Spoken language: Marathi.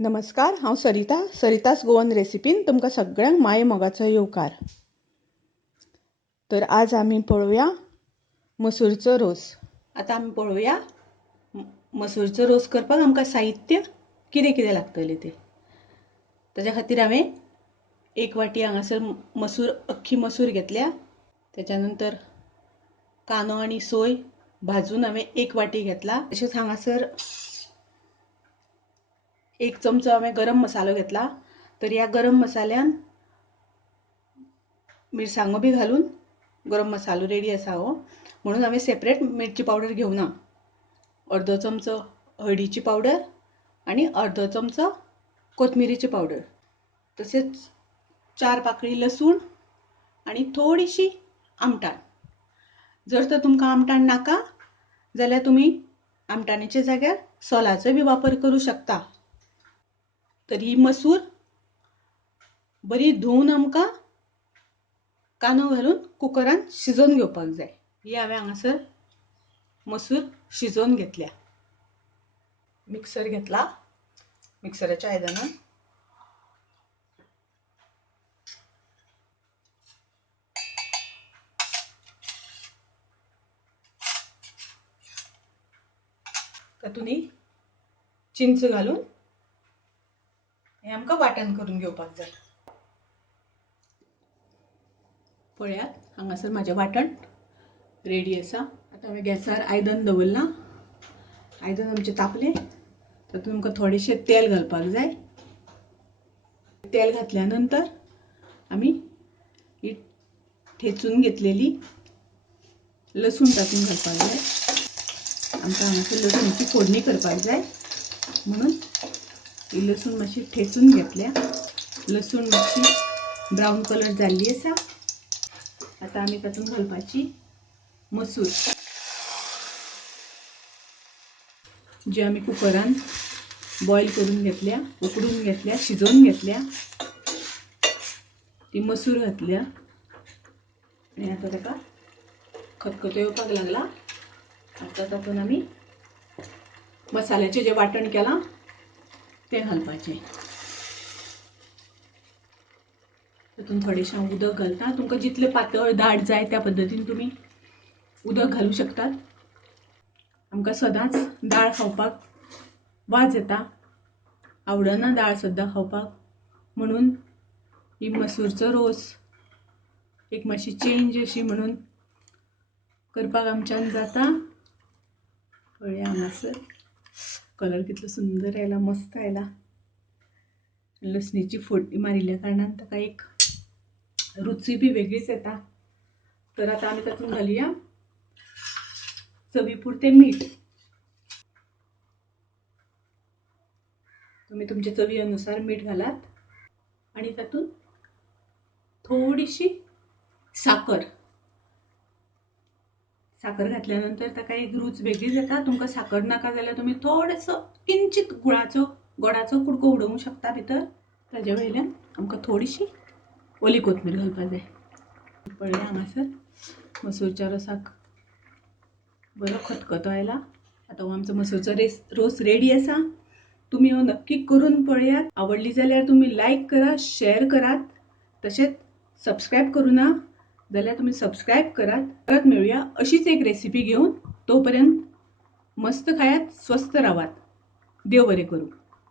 नमस्कार, हांव सरितास गोवन रेसिपीन तुमकां सगळ्यांक माये मोगाचो येवकार। तर आज आमी पळोवया मसूरचो रोस। आता आमी पळोवया मसूरचो रोस करपाक आमकां साहित्य कितें कितें लागतलें तें। ताच्या खातीर हांवें एक वाटी हांगासर मसूर अख्खी मसूर घेतल्या। त्याच्या नंतर कांदो आनी सोय भाजून हांवें एक वाटी घेतला। तशेंच हांगासर एक चमचो हांवें गरम मसालो घेतला। तर ह्या गरम मसाल्यान मिरसांगो बी घालून गरम मसालो रेडी आसा हो, म्हणून हांवें सेपरेट मिरची पावडर घेवना। अर्दो चमचो हळदीची पावडर आनी अर्दो चमचो कोथमिरीची पावडर, तशेंच 4 पाकळी लसूण आनी थोडीशी आमटाण। जर तर तुमकां आमटाण नाका जाल्यार तुमी आमटाणीच्या जाग्यार सोलाचो बी वापर करूं शकता। तर ही मसूर बरी धुवन आमकां कांदो घालून कुकरान शिजोवन घेवपाक जाय। ही हांवें हांगासर मसूर शिजोवन घेतल्या। मिक्सर घेतला। मिक्सराच्या आयदनान तातूंत चिंच घालून हे आमकां वाटण करून घेवपाक जाय। पळयात, हांगासर म्हाजें वाटण रेडी आसा। आतां हांवें गॅसार आयदन दवरलां। आयदन आमचें तापलें। तातूंत आमकां थोडेशें तेल घालपाक जाय। तेल घातल्या नंतर आमी ही ठेचून घेतलेली लसूण तातूंत घालपाक जाय। आमकां हांगासर लसणाची फोडणी करपाक जाय, म्हणून ही लसूण मातशी ठेचून घेतल्या। लसूण मातशी ब्रावन कलर जाल्ली आसा। आता आमी तातूंत घालपाची मसूर, जी आमी कुकरान बॉयल करून घेतल्या, उकडून घेतल्या, शिजोवन घेतल्या। ती मसूर घातल्या आनी आता ताका खतखतो येवपाक लागला। आता तातूंत आमी मसाल्याचें जें वाटण केलां तें घालपाचें। तातूंत थोडेशें हांव उदक घालता। तुमकां जितलें पातळ दाट जाय त्या पद्दतीन तुमी उदक घालूं शकतात। आमकां सदांच दाळ खावपाक वाज येता, आवडना दाळ सद्दां खावपाक, म्हणून ही मसूरचो रोस एक मातशी चेंज अशी म्हणून करपाक आमच्यान जाता। पळया हांगासर कलर कितलो सुंदर आयला, मस्त आयला। लसणीची फोडणी मारिल्ल्या कारणान ताका एक रुची बी वेगळीच येता। तर आता आमी तातूंत घालुया चवी पुरतें मीठ। तुमी तुमचे चवी अनुसार मीठ घालात आनी तातूंत थोडीशी साखर घातल्या नंतर ताका एक रूच वेगळीच येता। तुमकां साखर नाका जाल्यार तुमी थोडोसो किंचित गोडाचो कुडको उडोवंक शकता भितर। ताजे वयल्यान आमकां थोडीशी ओली कोथमीर घालपाक जाय। पळया हांगासर मसूरच्या रोसाक बरो खतखतो आयला। आता हो आमचो मसूरचो रोस रेडी आसा। तुमी हो नक्की करून पळयात। आवडली जाल्यार तुमी लायक करा, शेअर करात, तशेंच सबस्क्रायब करूं ना जाल्यार तुमी सबस्क्रायब करात। परत मेळुया अशीच एक रेसिपी घेऊन। तोपर्यंत मस्त खायात, स्वस्त रावात। देव बरें करूं।